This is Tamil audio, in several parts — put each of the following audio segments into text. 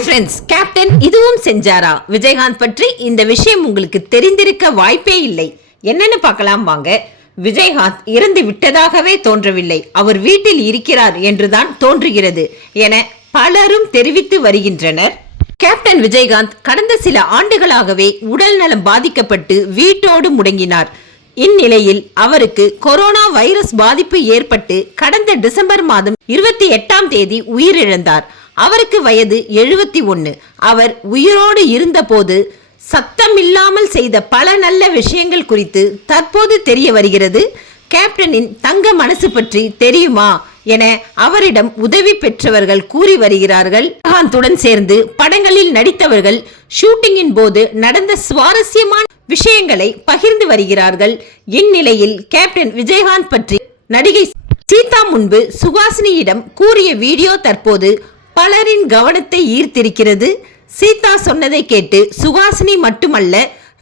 ஹாய் ஃப்ரெண்ட்ஸ் கேப்டன் இதுவும் செஞ்சாரா? விஜயகாந்த் பற்றி இந்த விஷயம் உங்களுக்கு தெரிந்திருக்க வாய்ப்பே இல்லை. என்னன்னு பார்க்கலாம் வாங்க. விஜயகாந்த் இறந்து விட்டதாகவே தோன்றவில்லை. அவர் வீட்டில் இருக்கிறார் என்றுதான் தோன்றுகிறது என பலரும் தெரிவித்து வருகின்றனர். கேப்டன் விஜயகாந்த் கடந்த சில ஆண்டுகளாகவே உடல்நலம் பாதிக்கப்பட்டு வீட்டோடு முடங்கினார். இந்நிலையில் அவருக்கு கொரோனா வைரஸ் பாதிப்பு ஏற்பட்டு கடந்த டிசம்பர் மாதம் இருபத்தி எட்டாம் தேதி உயிரிழந்தார். அவருக்கு வயது எழுபத்தி ஒன்னு. அவர் உயிரோடு இருந்தபோது சத்தமில்லாமல் செய்த பல நல்ல விஷயங்கள் குறித்து தற்போது தெரிய வருகிறது. கேப்டனின் தங்க மனசு பற்றி தெரியுமா என அவரிடம் உதவி பெற்றவர்கள் கூறி வருகிறார்கள். விஜயகாந்துடன் சேர்ந்து படங்களில் நடித்தவர்கள் ஷூட்டிங்கின் போது நடந்த சுவாரஸ்யமான விஷயங்களை பகிர்ந்து வருகிறார்கள். இந்நிலையில் கேப்டன் விஜயகாந்த் பற்றி நடிகை சீதா முன்பு சுகாசினியிடம் கூறிய வீடியோ தற்போது பலரின் கவனத்தை ஈர்த்திருக்கிறது. சீதா சொன்னதை கேட்டு சுகாசினி மட்டுமல்ல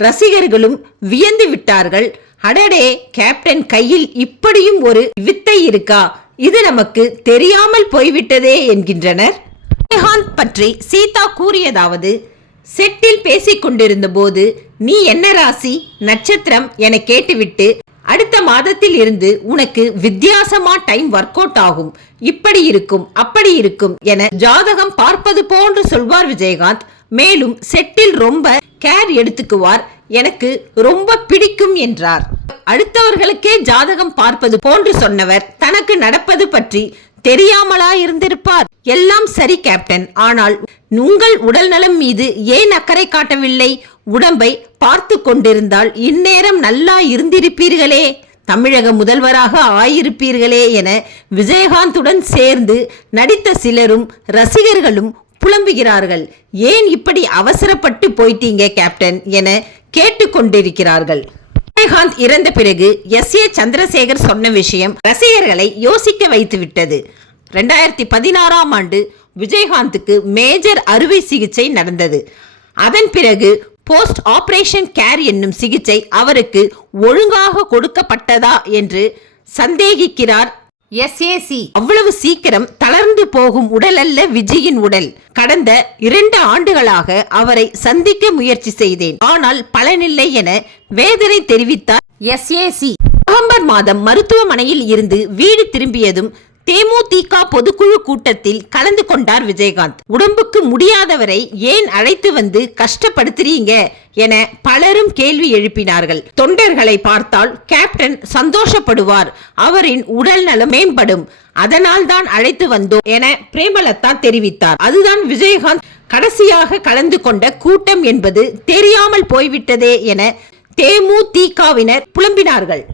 ரசிகர்களும் வியந்து விட்டார்கள். அடடே கேப்டன் கையில் இப்படியும் ஒரு வித்தை இருக்கா? இது நமக்கு தெரியாமல் போய்விட்டதே என்கின்றனர். ரஜினிகாந்த் பற்றி சீதா கூறியதாவது செட்டில் பேசிக் கொண்டிருந்த போது நீ என்ன ராசி? நட்சத்திரம் என கேட்டுவிட்டு அடுத்த மாதத்தில் இருந்து உனக்கு வித்தியாசமா டைம் ஒர்க் அவுட் ஆகும். இப்படி இருக்கும் அப்படி இருக்கும் என ஜாதகம் பார்ப்பது போன்று சொல்வார் விஜயகாந்த். மேலும் செட்டில் ரொம்ப கேர் எடுத்துக்குவார் எனக்கு ரொம்ப பிடிக்கும் என்றார். அடுத்தவர்களுக்கே ஜாதகம் பார்ப்பது போன்று சொன்னவர் தனக்கு நடப்பது பற்றி தெரியாமலா இருந்திருப்பார். எல்லாம் சரி கேப்டன் ஆனால் உங்கள் உடல் நலம் மீது ஏன் அக்கறை காட்டவில்லை? உடம்பை பார்த்து கொண்டிருந்தால் இந்நேரம் நல்லா இருந்திருப்பீர்களே. தமிழக முதல்வராக ஆயிருப்பீர்களே என விஜயகாந்துடன் சேர்ந்து நடித்த சிலரும் ரசிகர்களும் புலம்புகிறார்கள். ஏன் இப்படி அவசரப்பட்டு போயிட்டீங்க கேப்டன்? என கேட்டுக்கொண்டிருக்கிறார்கள் விஜயகாந்த் இறந்த பிறகு எஸ் ஏ சந்திரசேகர் சொன்ன விஷயம் ரசிகர்களை யோசிக்க வைத்துவிட்டது. ரெண்டாயிரத்தி பதினாறாம் ஆண்டு விஜயகாந்துக்கு மேஜர் அறுவை சிகிச்சை நடந்தது. அதன் பிறகு போஸ்ட் ஆபரேஷன் கேர் என்னும் சிகிச்சை அவருக்கு ஒழுங்காக கொடுக்கப்பட்டதா என்று சந்தேகிக்கிறார். எஸ்ஏசி அவ்வளவு சீக்கிரம் தளர்ந்து போகும் உடல் அல்ல விஜயின் உடல். கடந்த இரண்டு ஆண்டுகளாக அவரை சந்திக்க முயற்சி செய்தேன். ஆனால் பலனில்லை என வேதனை தெரிவித்தார். எஸ்ஏசி நவம்பர் மாதம் மருத்துவமனையில் இருந்து வீடு திரும்பியதும் தேமுதிக பொதுக்குழு கூட்டத்தில் கலந்து கொண்டார் விஜயகாந்த். உடம்புக்கு முடியாதவரை ஏன் அழைத்து வந்து கஷ்டப்படுத்துறீங்க என பலரும் கேள்வி எழுப்பினார்கள். தொண்டர்களை பார்த்தால் கேப்டன் சந்தோஷப்படுவார். அவரின் உடல் நலம் மேம்படும். அதனால் தான் அழைத்து வந்தோம் என பிரேமலதா தெரிவித்தார். அதுதான் விஜயகாந்த் கடைசியாக கலந்து கொண்ட கூட்டம் என்பது தெரியாமல் போய்விட்டதே என தேமுதிகவினர் புலம்பினார்கள்.